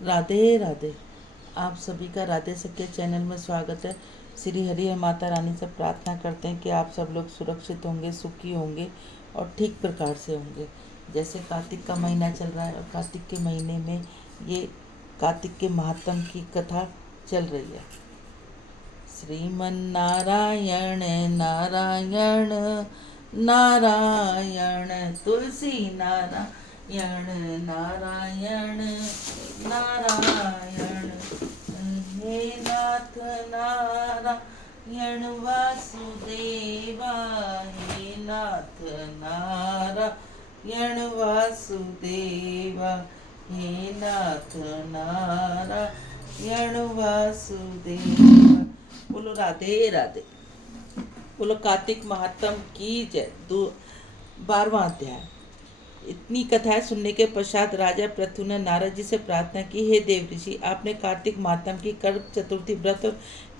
राधे राधे। आप सभी का राधे सत्य चैनल में स्वागत है। श्री हरि और माता रानी से प्रार्थना करते हैं कि आप सब लोग सुरक्षित होंगे, सुखी होंगे और ठीक प्रकार से होंगे। जैसे कार्तिक का महीना चल रहा है और कार्तिक के महीने में ये कार्तिक के महात्म की कथा चल रही है। श्रीमन नारायण नारायण नारायण तुलसी नारायण नारायण नारायण हे नाथ नारायण वासुदेवा हे नाथ नारायण वासुदेवा हे नाथ नारायण वासुदेवा। बोलो राधे राधे। बोलो कार्तिक महात्म की जय। 12वां अध्याय। इतनी कथाएं सुनने के पश्चात राजा पृथु ने नारद जी से प्रार्थना की, हे देव ऋषि, आपने कार्तिक महात्म की कर्क चतुर्थी व्रत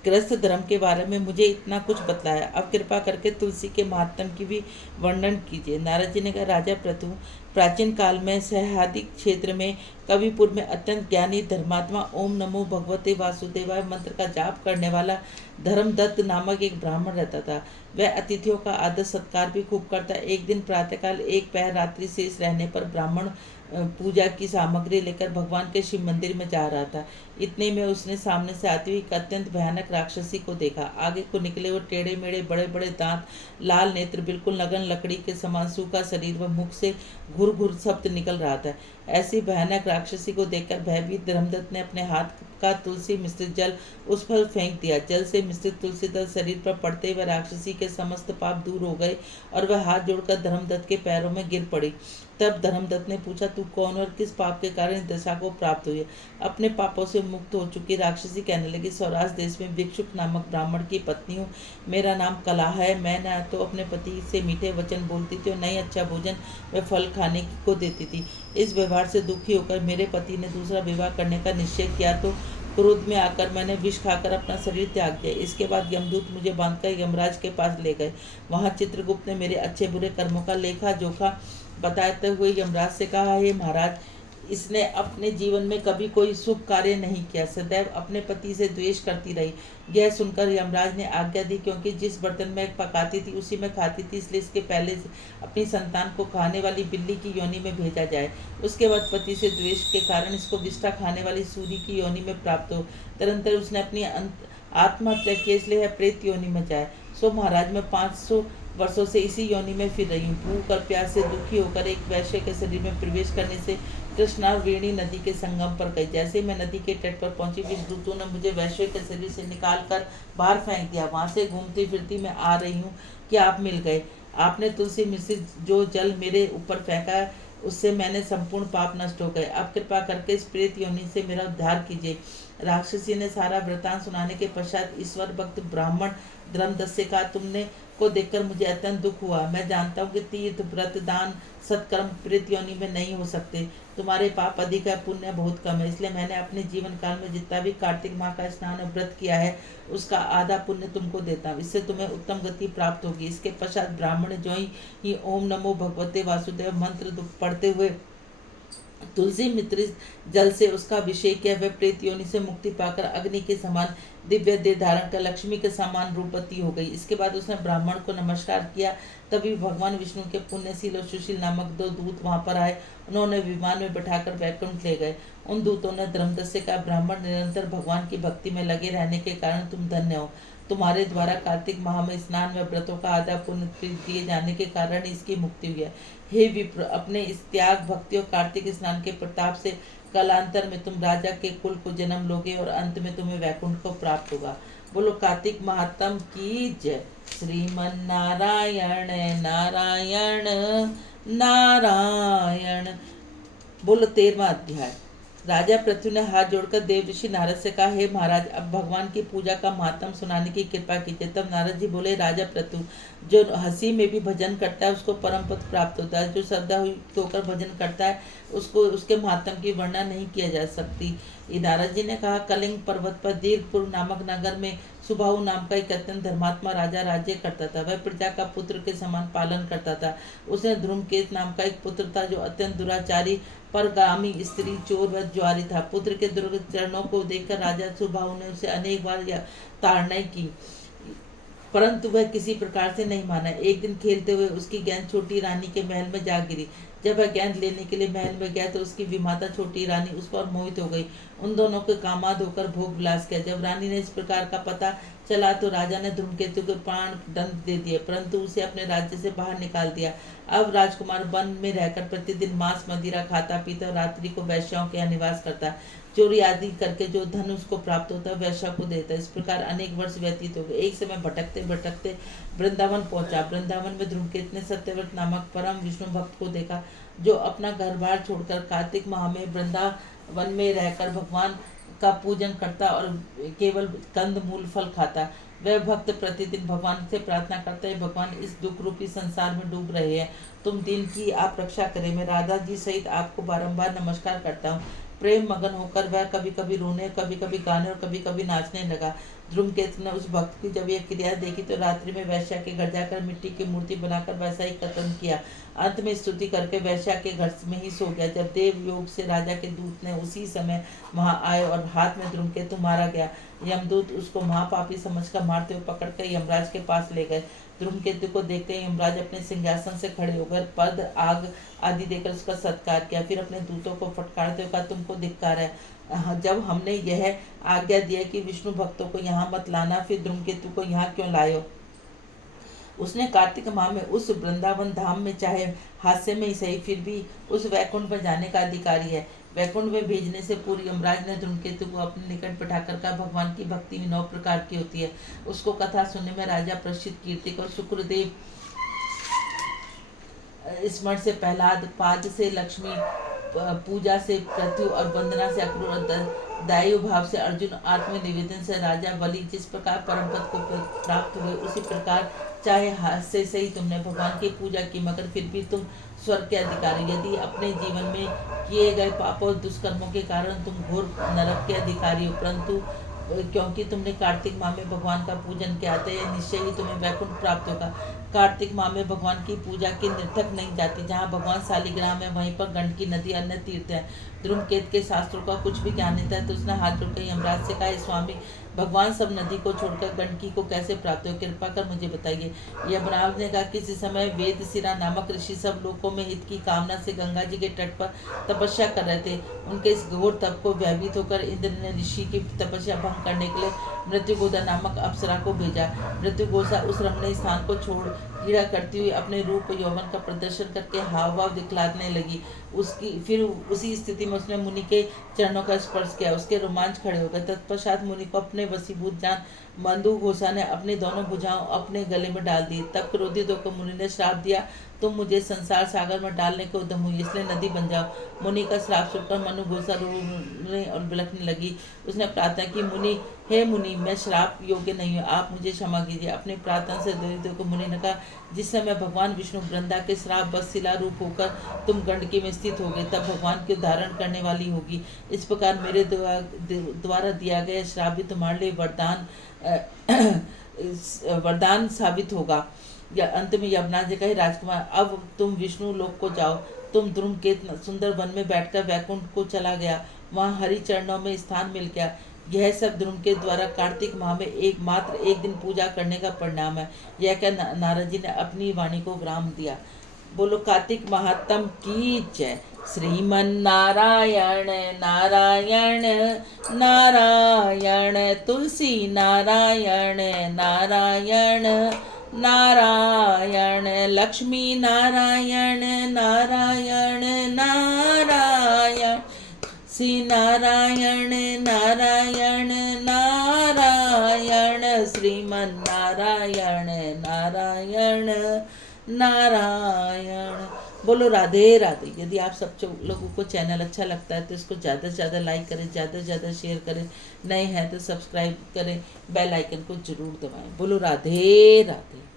ग्रस्त धर्म के बारे में मुझे इतना कुछ बतलाया, अब कृपा करके तुलसी के महात्म की भी वर्णन कीजिए। नारद जी ने कहा, राजा पृथु, प्राचीन काल में सह्याद्रि क्षेत्र में कविपुर में अत्यंत ज्ञानी धर्मात्मा ओम नमो भगवते वासुदेवाय मंत्र का जाप करने वाला धर्मदत्त नामक एक ब्राह्मण रहता था। वह अतिथियों का आदर सत्कार भी खूब करता। एक दिन प्रातःकाल एक पहर रात्रि शेष रहने पर ब्राह्मण पूजा की सामग्री लेकर भगवान के शिव मंदिर में जा रहा था। इतने में उसने सामने से आती हुई एक अत्यंत भयानक राक्षसी को देखा। आगे को निकले हुए टेढ़े मेढ़े बड़े बड़े दांत, लाल नेत्र, बिल्कुल नगन लकड़ी के समान सूखा शरीर व मुख से घुर घुर शब्द निकल रहा था। ऐसी भयानक राक्षसी को देखकर भयभीत धर्मदत्त ने अपने हाथ का तुलसी मिश्रित जल उस पर फेंक दिया। जल से मिश्रित तुलसी दल शरीर पर पड़ते हुए राक्षसी के समस्त पाप दूर हो गए और वह हाथ जोड़कर धर्मदत्त के पैरों में गिर पड़ी। तब धर्मदत्त ने पूछा, तू कौन और किस पाप के कारण इस दशा को प्राप्त हुई है? अपने पापों से मुक्त हो चुकी राक्षसी कहने लगी, स्वराज देश में भिक्षुक नामक ब्राह्मण की पत्नी हूँ। मेरा नाम कला है। मैं न तो अपने पति से मीठे वचन बोलती थी और न ही अच्छा भोजन व फल खाने को देती थी। इस व्यवहार से दुखी होकर मेरे पति ने दूसरा विवाह करने का निश्चय किया तो क्रोध में आकर मैंने विष खाकर अपना शरीर त्याग दिया। इसके बाद यमदूत मुझे बांधकर यमराज के पास ले गए। वहां चित्रगुप्त ने मेरे अच्छे बुरे कर्मों का लेखा जोखा बताते हुए यमराज से कहा, हे महाराज, इसने अपने जीवन में कभी कोई शुभ कार्य नहीं किया, सदैव अपने पति से द्वेष करती रही। यह सुनकर यमराज ने आज्ञा दी, क्योंकि जिस बर्तन में पकाती थी उसी में खाती थी, इसलिए इसके पहले अपनी संतान को खाने वाली बिल्ली की योनि में भेजा जाए। उसके बाद पति से द्वेष के कारण इसको विष्ठा खाने वाली सूरी की योनि में प्राप्त हो। तदंतर उसने अपनी आत्महत्या की, इसलिए प्रेत योनि में जाए। सो महाराज, मैं 500 वर्षों से इसी योनि में फिर रही हूँ। भूख और प्यास से दुखी होकर एक वैश्य के शरीर में प्रवेश करने से कृष्णा वेणी नदी के संगम पर गई। जैसे ही मैं नदी के तट पर पहुंची, विषदूतों ने मुझे वैश्य के शरीर से निकालकर बाहर फेंक दिया। वहां से घूमती फिरती मैं आ रही हूँ कि आप मिल गए। आपने तुलसी मिश्रित जो जल मेरे ऊपर फेंका, उससे मैंने संपूर्ण पाप नष्ट हो गए। अब कृपा करके इस प्रेत योनि से मेरा उद्धार कीजिए। राक्षसी ने सारा वृतांत सुनाने के पश्चात ईश्वर भक्त ब्राह्मण धर्मदत्त से कहा, तुमने को देखकर मुझे अत्यंत दुख हुआ। मैं जानता हूँ कि तीर्थ व्रत दान सत्कर्म प्रेत योनि में नहीं हो सकते। तुम्हारे पाप अधिक है, पुण्य बहुत कम है। इसलिए मैंने अपने जीवन काल में जितना भी कार्तिक माह का स्नान और व्रत किया है, उसका आधा पुण्य तुमको देता हूँ। इससे तुम्हें उत्तम गति प्राप्त होगी। इसके पश्चात ब्राह्मण जो ही ओम नमो भगवते वासुदेव मंत्र पढ़ते हुए तुलसी मिश्रित जल से उसका अभिषेक किया। वह प्रेत योनि से मुक्ति पाकर अग्नि के समान दिव्य देह धारण कर लक्ष्मी के समान रूपवती हो गई। इसके बाद उसने ब्राह्मण को नमस्कार किया। तभी भगवान विष्णु के पुण्यशील और सुशील नामक 2 दूत वहां पर आए। उन्होंने विमान में बैठाकर वैकुंठ ले गए। उन दूतों ने धर्मदत्त से कहा, ब्राह्मण निरंतर भगवान की भक्ति में लगे रहने के कारण तुम धन्य हो। तुम्हारे द्वारा कार्तिक माह में स्नान व व्रतों का आधा पुण्य दिए जाने के कारण इसकी मुक्ति हुई है। हे विप्र, अपने इस त्याग भक्ति और कार्तिक स्नान के प्रताप से कालांतर में तुम राजा के कुल को जन्म लोगे और अंत में तुम्हें वैकुंठ को प्राप्त होगा। बोलो कार्तिक महात्म की जय। श्रीमन नारायण नारायण नारायण। बोलो 13वां अध्याय। राजा पृथु ने हाथ जोड़कर देव ऋषि नारद से कहा, हे महाराज, अब भगवान की पूजा का महात्म सुनाने की कृपा कीजिए। तब नारद जी बोले, राजा पृथु, जो हंसी में भी भजन करता है उसको परम पद प्राप्त होता है। जो श्रद्धा होकर भजन करता है उसको उसके महात्म की वर्णना नहीं किया जा सकती। नारद जी ने कहा, कलिंग पर्वत पर दीर्घपुर नामक नगर में सुबाहु नाम का एक अत्यंत धर्मात्मा राजा राज्य करता था। वह प्रजा का पुत्र के समान पालन करता था। उसने धूम्रकेतु नाम का एक पुत्र था जो अत्यंत दुराचारी, परगामी, स्त्री, चोर व ज्वारी था। पुत्र के दुर्चरणों को देखकर राजा सुबाहु ने उसे अनेक बार ताड़ना की, परंतु वह किसी प्रकार से नहीं माना। एक दिन खेलते हुए उसकी गेंद छोटी रानी के महल में जा गिरी। जब वह गेंद लेने के लिए महल में गया तो उसकी विमाता छोटी रानी उस पर मोहित हो गई। उन दोनों के कामाद होकर भोग विलास किया। जब रानी ने इस प्रकार का पता चला तो राजा ने धूमकेतु को प्राण दंड दे दिए, परंतु उसे अपने राज्य से बाहर निकाल दिया। अब राजकुमार वन में रहकर प्रतिदिन मांस मदिरा खाता पीता और रात्रि को वैश्याओं के यहाँ निवास करता। चोरी आदि करके जो धन उसको प्राप्त होता है वैश्या को देता। इस प्रकार अनेक वर्ष व्यतीत हो गए। एक समय भटकते भटकते वृंदावन पहुंचा। वृंदावन में धूमकेतु ने सत्यव्रत नामक परम विष्णु भक्त को देखा, जो अपना घर बार छोड़कर कार्तिक माह में वृंदावन में रहकर भगवान का पूजन करता और केवल कंद मूल फल खाता। वह भक्त प्रतिदिन भगवान से प्रार्थना करता है, भगवान इस दुख रूपी संसार में डूब रहे हैं, तुम दिन की आप रक्षा करें। मैं राधा जी सहित आपको बारंबार नमस्कार करता हूँ। प्रेम मगन होकर वह कभी कभी रोने, कभी कभी गाने और कभी कभी नाचने लगा। धूमकेतु ने उस भक्त की जब यह क्रिया देखी तो रात्रि में वैश्या के घर जाकर मिट्टी की मूर्ति बनाकर वैसा ही कथन किया। अंत में स्तुति करके वैश्या के घर में ही सो गया। जब देव योग से राजा के दूत ने उसी समय वहां आए और हाथ में धूमकेतु मारा गया। यमदूत उसको महापापी समझकर मारते हुए पकड़कर यमराज के पास ले गए। धूमकेतु को देखते ही यमराज अपने सिंहासन से खड़े होकर पद आग आदि देकर उसका सत्कार किया। फिर अपने दूतों को फटकारते हुए कहा, तुमको धिक्कार है। जब हमने यह आज्ञा दिया कि विष्णु भक्तों को यहाँ मत लाना, फिर धूमकेतु को यहाँ क्यों लाए हो? उसने कार्तिक माह में उस वृंदावन धाम में चाहे हास्य में ही सही फिर भी उस वैकुंठ पर जाने का अधिकारी है। वैकुंठ में भेजने से पूर्व यमराज ने धूमकेतु को अपने निकट बिठाकर कहा, भगवान की भक्ति 9 प्रकार की होती है। उसको कथा सुनने में राजा प्रसिद्ध, कीर्तिक और शुक्रदेव, स्मरण से प्रहलाद, पाद से लक्ष्मी, पूजा से पृथ्वी और वंदना से अक्रूर, दायु भाव से अर्जुन, आत्म निवेदन से राजा बलि। जिस प्रकार परम पद को प्राप्त हुए उसी प्रकार चाहे हाथ से सही तुमने भगवान की पूजा की, मगर फिर भी तुम स्वर्ग के अधिकारी। यदि अपने जीवन में किए गए पापों और दुष्कर्मों के कारण तुम घोर नरक के अधिकारी हो, परंतु क्योंकि तुमने कार्तिक माह में भगवान का पूजन किया था, यह निश्चय ही तुम्हें वैकुंठ प्राप्त होगा। कार्तिक माह में भगवान की पूजा की निरर्थक नहीं जाती। जहाँ भगवान शालिग्राम है वहीं पर गंडकी नदी अन्य तीर्थ है। धूमकेतु के शास्त्रों का कुछ भी ज्ञान नहीं था तो उसने हाथ जोड़कर यमराज से कहा, स्वामी भगवान सब नदी को छोड़कर गंडकी को कैसे प्राप्त हो, कृपा कर मुझे बताइए। यमराज ने कहा, किसी समय वेद सिरा नामक ऋषि सब लोगों में हित की कामना से गंगा जी के तट पर तपस्या कर रहे थे। उनके इस घोर तप को भयभीत होकर इंद्र ने ऋषि की तपस्या भंग करने के लिए मृत्युगोदा नामक अप्सरा को भेजा। मृत्युगोसा उस रमणीय स्थान को छोड़ क्रीड़ा करती हुई अपने रूप यौवन का प्रदर्शन करके हाव भाव दिखलाने लगी। फिर उसी स्थिति में उसने मुनि के चरणों का स्पर्श किया। उसके रोमांच खड़े हो गए। तत्पश्चात मुनि को अपने वशीभूत जान मंदू घोषा ने अपनी दोनों भुजाओं अपने गले में डाल दी। तब क्रोधित होकर मुनि ने श्राप दिया, तुम मुझे संसार सागर में डालने को उद्यम हुई, इसलिए नदी बन जाओ। मुनि का श्राप सुनकर मनु घोषा रोने और बिलखने लगी। उसने प्रार्थना की, हे मुनि, मैं श्राप योग्य नहीं हूँ, आप मुझे क्षमा कीजिए। अपनी प्रार्थना से द्रवित होकर मुनि ने कहा, जिस समय भगवान विष्णु वृंदा के श्राप बस शिला रूप होकर तुम गंडकी में स्थित होगे, तब भगवान के धारण करने वाली होगी। इस प्रकार मेरे द्वारा दिया गया श्राप भी तुम्हारे लिए वरदान साबित होगा। या अंत में यमराज ने कहे, राजकुमार अब तुम विष्णु लोक को जाओ। तुम धूमकेतु सुंदर वन में बैठकर वैकुंठ को चला गया, वहाँ हरि चरणों में स्थान मिल गया। यह सब धूमकेतु द्वारा कार्तिक माह में एक दिन पूजा करने का परिणाम है। यह क्या नारद जी ने अपनी वाणी को विराम दिया। बोलो कार्तिक महात्म की जय। श्रीमन नारायण नारायण नारायण, तुलसी नारायण नारायण नारायण, लक्ष्मी नारायण नारायण नारायण, श्री नारायण नारायण नारायण, श्रीमन नारायण नारायण नारायण। बोलो राधे राधे। यदि आप सब लोगों को चैनल अच्छा लगता है तो इसको ज़्यादा से ज़्यादा लाइक करें, ज़्यादा से ज़्यादा शेयर करें, नए हैं तो सब्सक्राइब करें, बेल आइकन को जरूर दबाएं। बोलो राधे राधे।